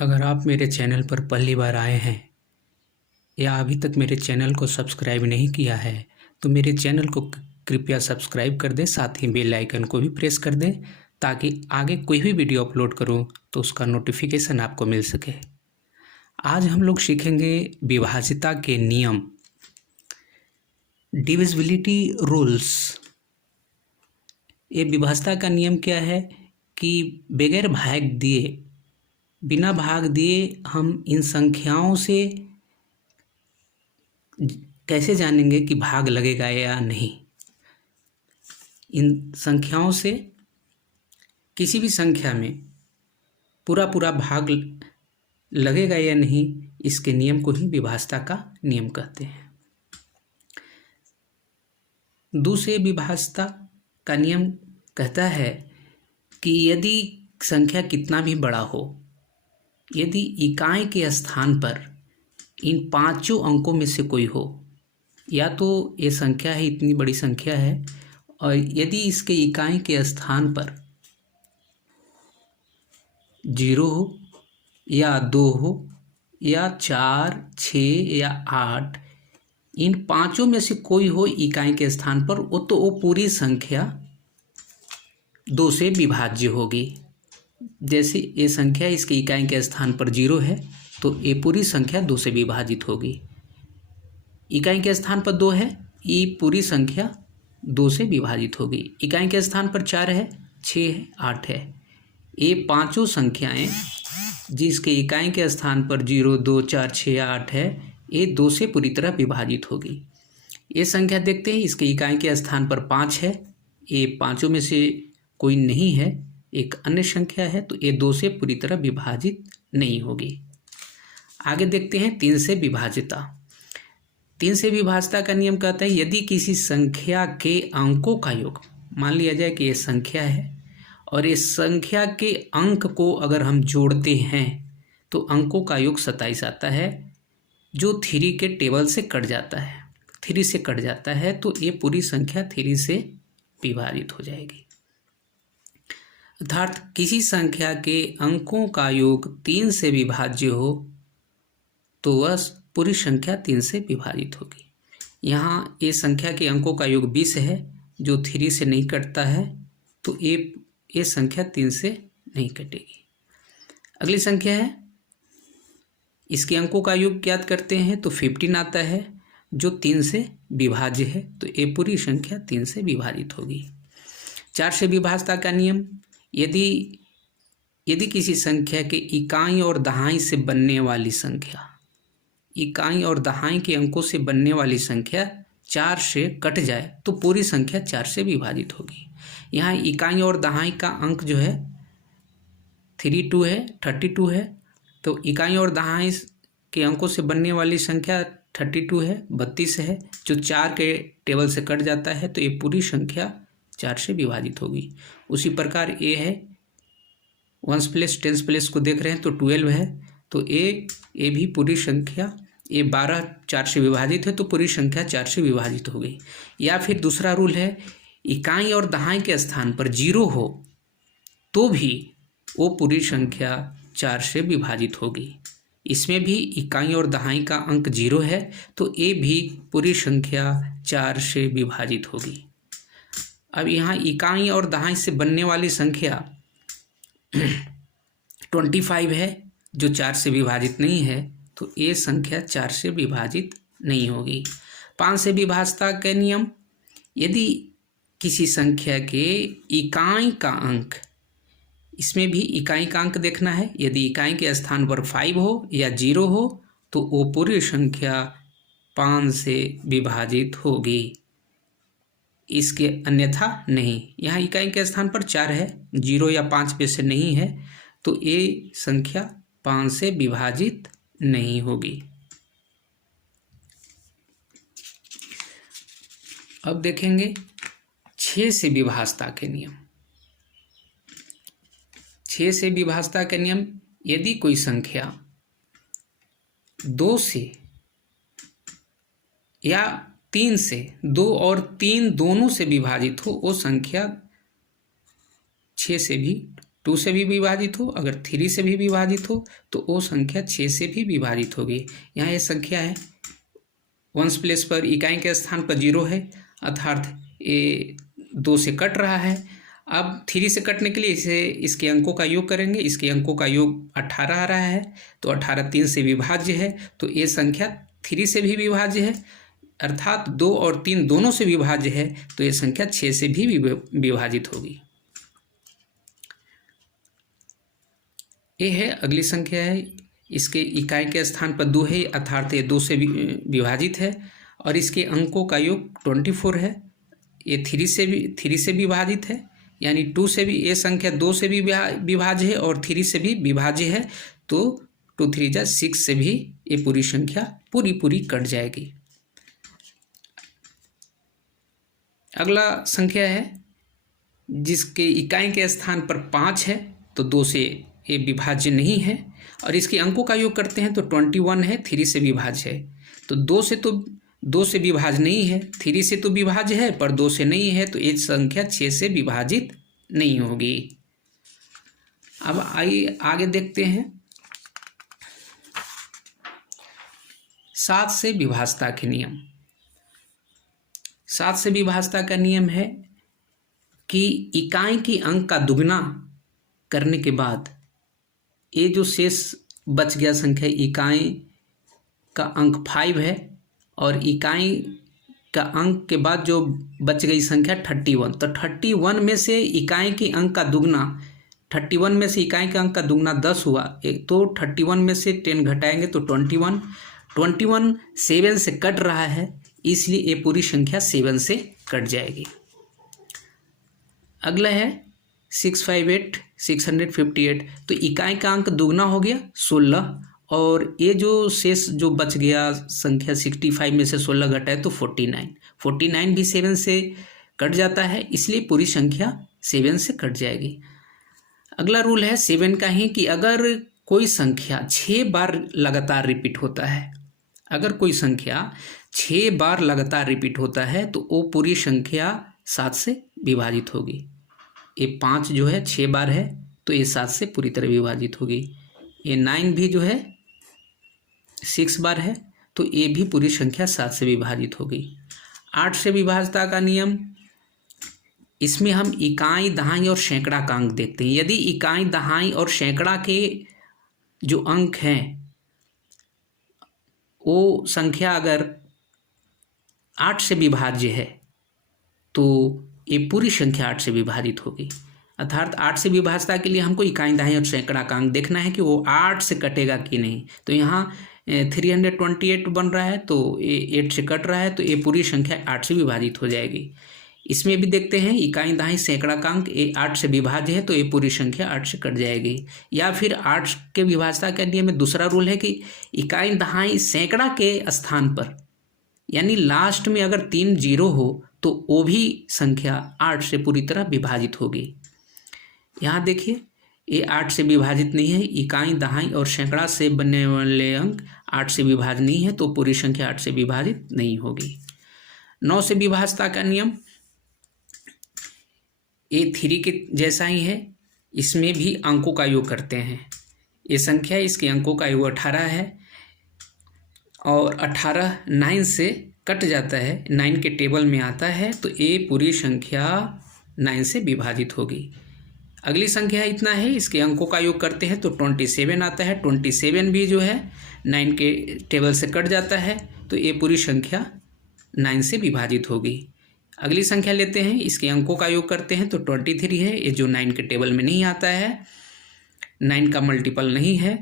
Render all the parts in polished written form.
अगर आप मेरे चैनल पर पहली बार आए हैं या अभी तक मेरे चैनल को सब्सक्राइब नहीं किया है तो मेरे चैनल को कृपया सब्सक्राइब कर दें, साथ ही बेल आइकन को भी प्रेस कर दें ताकि आगे कोई भी वीडियो अपलोड करूं तो उसका नोटिफिकेशन आपको मिल सके। आज हम लोग सीखेंगे विभाज्यता के नियम, डिविजिबिलिटी रूल्स। ये विभाज्यता का नियम क्या है कि बगैर भाग दिए, बिना भाग दिए हम इन संख्याओं से कैसे जानेंगे कि भाग लगेगा या नहीं। इन संख्याओं से किसी भी संख्या में पूरा पूरा भाग लगेगा या नहीं, इसके नियम को ही विभाज्यता का नियम कहते हैं। दूसरे विभाज्यता का नियम कहता है कि यदि संख्या कितना भी बड़ा हो, यदि इकाई के स्थान पर इन पांचों अंकों में से कोई हो, या तो ये संख्या है, इतनी बड़ी संख्या है, और यदि इसके इकाई के स्थान पर 0 हो या 2 हो या 4, 6 या 8, इन पांचों में से कोई हो इकाई के स्थान पर, वो पूरी संख्या 2 से विभाज्य होगी। जैसे ये संख्या इसके इकाई के स्थान पर 0 है तो ये पूरी संख्या 2 से विभाजित होगी। इकाई के स्थान पर 2 है, ये पूरी संख्या 2 से विभाजित होगी। इकाई के स्थान पर 4 है, 6 है, 8 है, ये पांचों संख्याएं जिसके इकाई के स्थान पर 0, 2, 4, 6, 8 है, ये 2 से पूरी तरह विभाजित होगी। ये संख्या देखते हैं, इसके इकाई के स्थान पर 5 है, ये पांचों में से कोई नहीं है, एक अन्य संख्या है, तो ये 2 से पूरी तरह विभाजित नहीं होगी। आगे देखते हैं 3 से विभाज्यता। 3 से विभाज्यता का नियम कहता है यदि किसी संख्या के अंकों का योग, मान लिया जाए कि ये संख्या है और इस संख्या के अंक को अगर हम जोड़ते हैं तो अंकों का योग 27 आता है, जो 3 के टेबल से कट जाता है, 3 से कट जाता है, तो ये पूरी संख्या 3 से विभाजित हो जाएगी। अर्थात किसी संख्या के अंकों का योग 3 से विभाज्य हो तो वह पूरी संख्या 3 से विभाजित होगी। यहाँ ये संख्या के अंकों का योग 20 है, जो 3 से नहीं कटता है, तो ये संख्या 3 से नहीं कटेगी। अगली संख्या है, इसके अंकों का योग ज्ञात करते हैं तो 15 आता है, जो 3 से विभाज्य है, तो ये पूरी संख्या 3 से विभाजित होगी। 4 से विभाज्यता का नियम, यदि किसी संख्या के इकाई और दहाई से बनने वाली संख्या, इकाई और दहाई के अंकों से बनने वाली संख्या 4 से कट जाए तो पूरी संख्या 4 से विभाजित होगी। यहाँ इकाई और दहाई का अंक जो है 32 है, 32 है, तो इकाई और दहाई के अंकों से बनने वाली संख्या 32 है, 32 है, जो 4 के टेबल से कट जाता है, तो ये पूरी संख्या 4 से विभाजित होगी। उसी प्रकार ये है 1 प्लस 10 प्लस को देख रहे हैं तो 12 है, तो ये भी पूरी संख्या, ये 12 4 से विभाजित है तो पूरी संख्या 4 से विभाजित हो गई। या फिर दूसरा रूल है, इकाई और दहाई के स्थान पर 0 हो तो भी वो पूरी संख्या 4 से विभाजित होगी। इसमें भी इकाई और दहाई का अंक 0 है तो ये भी पूरी संख्या 4 से विभाजित होगी। अब यहाँ इकाई और दहाई से बनने वाली संख्या 25 है, जो 4 से विभाजित नहीं है, तो ये संख्या 4 से विभाजित नहीं होगी। 5 से विभाज्यता का नियम, यदि किसी संख्या के इकाई का अंक, इसमें भी इकाई का अंक देखना है, यदि इकाई के स्थान पर 5 हो या 0 हो तो वो पूरी संख्या 5 से विभाजित होगी, इसके अन्यथा नहीं। यहाँ इकाई के स्थान पर 4 है, 0 या 5 पे से नहीं है, तो ये संख्या 5 से विभाजित नहीं होगी। अब देखेंगे 6 से विभाज्यता के नियम। 6 से विभाज्यता का नियम, यदि कोई संख्या 2 से या 3 से, 2 और 3 दोनों से विभाजित हो, वो संख्या 6 से भी 2 से भी विभाजित हो, अगर 3 से भी विभाजित हो तो वो संख्या 6 से भी विभाजित होगी। यहाँ ये संख्या है, वंश प्लेस पर इकाई के स्थान पर 0 है, अर्थात ये 2 से कट रहा है। अब 3 से कटने के लिए इसके अंकों का योग करेंगे, इसके अंकों का योग 18 आ रहा है, तो 18 3 से विभाज्य है, तो ये संख्या 3 से भी विभाज्य है, अर्थात 2 और 3 दोनों से विभाज्य है, तो ये संख्या 6 से भी विभाजित होगी। ये है अगली संख्या है, इसके इकाई के स्थान पर 2 है, अर्थात ये 2 से विभाजित है, और इसके अंकों का योग 24 है। ये 3 से विभाजित है, यानी 2 से भी, ये संख्या 2 से भी विभाज्य है और 3 से भी विभाज्य है, तो 2 3 जा 6 से भी ये पूरी संख्या पूरी कट जाएगी। अगला संख्या है जिसके इकाई के स्थान पर 5 है, तो 2 से ये विभाज्य नहीं है, और इसके अंकों का योग करते हैं तो 21 है, 3 से विभाज्य है, तो 2 से विभाज्य नहीं है, 3 से तो विभाज्य है पर 2 से नहीं है, तो ये संख्या 6 से विभाजित नहीं होगी। अब आइए आगे देखते हैं 7 से विभाज्यता के नियम। 7 से विभाज्यता का नियम है कि इकाई की अंक का दुगना करने के बाद ये जो शेष बच गया संख्या, इकाई का अंक 5 है और इकाई का अंक के बाद जो बच गई संख्या 31, तो 31 में से इकाई की अंक का दुगना, 31 में से इकाई का अंक का दुगना 10 हुआ, तो 31 में से 10 घटाएंगे तो 21 7 से कट रहा है, इसलिए ये पूरी संख्या 7 से कट जाएगी। अगला है 658 658, तो इकाई का अंक दुगना हो गया 16, और ये जो शेष जो बच गया संख्या 65 में से 16 घटाए तो 49 भी 7 से कट जाता है, इसलिए पूरी संख्या 7 से कट जाएगी। अगला रूल है 7 का ही कि अगर कोई संख्या 6 बार लगातार रिपीट होता है, अगर कोई संख्या 6 बार लगातार रिपीट होता है तो वो पूरी संख्या 7 से विभाजित होगी। ये 5 जो है 6 बार है, तो ये 7 से पूरी तरह विभाजित होगी। ये 9 भी जो है 6 बार है, तो ये भी पूरी संख्या 7 से विभाजित होगी। 8 से विभाज्यता का नियम, इसमें हम इकाई, दहाई और सैकड़ा का अंक देखते हैं। यदि इकाई, दहाई और सैकड़ा के जो अंक हैं वो संख्या अगर 8 से विभाज्य है तो ये पूरी संख्या 8 से विभाजित होगी। अर्थात 8 से विभाज्यता के लिए हमको इकाई, दहाई और सैकड़ा का अंक देखना है कि वो 8 से कटेगा कि नहीं। तो यहाँ 328 बन रहा है, तो ये 8 से कट रहा है, तो ये पूरी संख्या 8 से विभाजित हो जाएगी। इसमें भी देखते हैं इकाई, दहाई, सैकड़ा का अंक ये 8 से विभाज्य है, तो ये पूरी संख्या 8 से कट जाएगी। या फिर 8 के विभाज्यता के नियम में दूसरा रूल है कि इकाई, दहाई, सैकड़ा के स्थान पर, यानी लास्ट में अगर 3 0 हो तो वो भी संख्या 8 से पूरी तरह विभाजित होगी। यहाँ देखिए ये 8 से विभाजित नहीं है, इकाई, दहाई और सैकड़ा से बनने वाले अंक 8 से विभाजित नहीं है, तो पूरी संख्या 8 से विभाजित नहीं होगी। 9 से विभाज्यता का नियम ये 3 के जैसा ही है, इसमें भी अंकों का योग करते हैं। ये संख्या, इसके अंकों का योग 18 है, और 18 9 से कट जाता है, 9 के टेबल में आता है, तो ये पूरी संख्या 9 से विभाजित होगी। अगली संख्या इतना है, इसके अंकों का योग करते हैं तो 27 आता है, 27 भी जो है 9 के टेबल से कट जाता है, तो ये पूरी संख्या 9 से विभाजित होगी। अगली संख्या लेते हैं, इसके अंकों का योग करते हैं तो 23 है, ये जो 9 के टेबल में नहीं आता है, 9 का मल्टीपल नहीं है,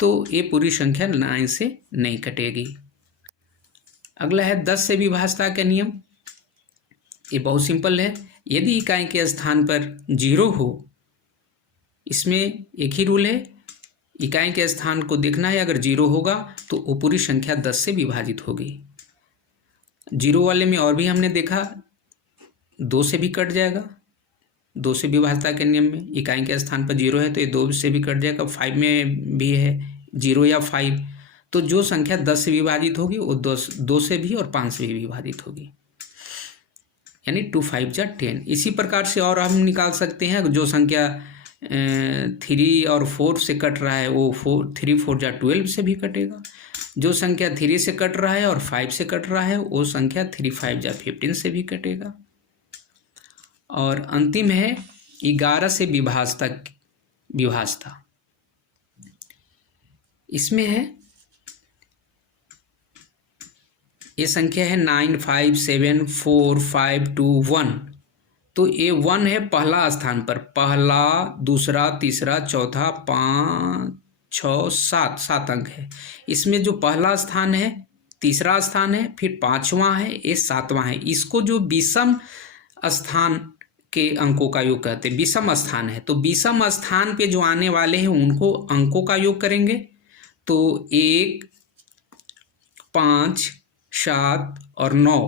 तो ये पूरी संख्या 9 से नहीं कटेगी। अगला है 10 से विभाज्यता का नियम। ये बहुत सिंपल है, यदि इकाई के स्थान पर 0 हो, इसमें एक ही रूल है, इकाई के स्थान को देखना है, अगर 0 होगा तो वो पूरी संख्या 10 से विभाजित होगी। 0 वाले में और भी हमने देखा 2 से भी कट जाएगा, 2 से विभाज्यता के नियम में इकाई के स्थान पर 0 है तो ये 2 से भी कट जाएगा, 5 में भी है 0 या 5, तो जो संख्या 10 से विभाजित होगी वो 2 से भी और 5 से भी विभाजित होगी, यानी 2 5 जा 10। इसी प्रकार से और हम निकाल सकते हैं, जो संख्या 3 और 4 से कट रहा है वो 3 4 जा 12 से भी कटेगा। जो संख्या 3 से कट रहा है और 5 से कट रहा है वो संख्या 3 5 जा 15 से भी कटेगा। और अंतिम है 11 से विभाजता। इसमें है ये संख्या है 9 5 7 4 5 2 1। तो ये 1 है पहला स्थान पर, पहला, दूसरा, तीसरा, चौथा, 5 6 7 अंक है। इसमें जो पहला स्थान है, तीसरा स्थान है, फिर 5वां है, ये 7वां है। इसको जो विषम स्थान के अंकों का योग कहते हैं, विषम स्थान है। तो विषम स्थान पे जो आने वाले हैं उनको अंकों का योग करेंगे तो 1 5 7 और 9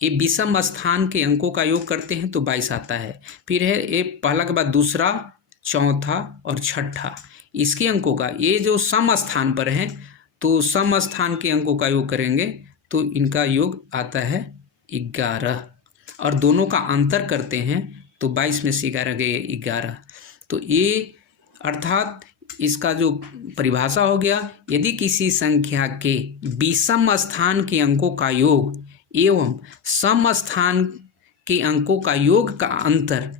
ये विषम स्थान के अंकों का योग करते हैं तो 22 आता है। फिर है ये पहला के बाद दूसरा, चौथा और छठा, इसके अंकों का, ये जो सम स्थान पर हैं तो सम स्थान के अंकों का योग करेंगे तो इनका योग आता है 11। और दोनों का अंतर करते हैं तो 22 में से 11 गए 11। तो ये अर्थात इसका जो परिभाषा हो गया, यदि किसी संख्या के विषम स्थान के अंकों का योग एवं सम स्थान के अंकों का योग का अंतर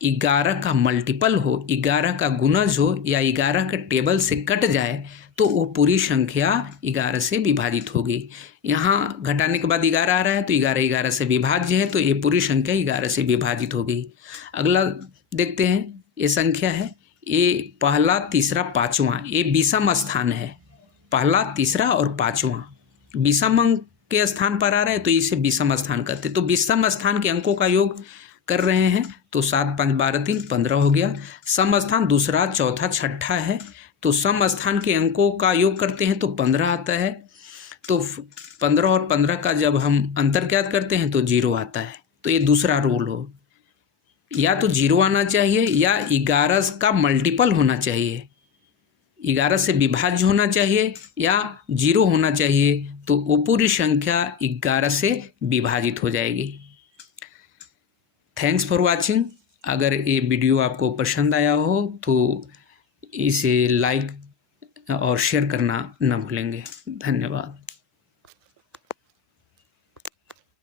11 का मल्टीपल हो, 11 का गुणज हो या 11 के टेबल से कट जाए तो वो पूरी संख्या 11 से विभाजित होगी। यहाँ घटाने के बाद 11 आ रहा है तो 11 11 से विभाज्य है तो ये पूरी संख्या 11 से विभाजित होगी। अगला देखते हैं, ये संख्या है ये पहला, तीसरा, 5वां, ये विषम स्थान है। पहला, तीसरा और 5वां विषम अंक के स्थान पर आ रहा है तो इसे विषम स्थान कहते हैं। तो विषम स्थान के अंकों का योग कर रहे हैं तो 7 5 12 3 15 हो गया। सम स्थान दूसरा, चौथा, छठा है तो सम स्थान के अंकों का योग करते हैं तो 15 आता है। तो 15 और 15 का जब हम अंतर ज्ञात करते हैं तो 0 आता है। तो ये दूसरा रूल हो, या तो 0 आना चाहिए या 11 का मल्टीपल होना चाहिए, 11 से विभाज्य होना चाहिए या 0 होना चाहिए तो वो पूरी संख्या 11 से विभाजित हो जाएगी। Thanks for watching. अगर ये वीडियो आपको पसंद आया हो तो इसे लाइक और शेयर करना न भूलेंगे। धन्यवाद।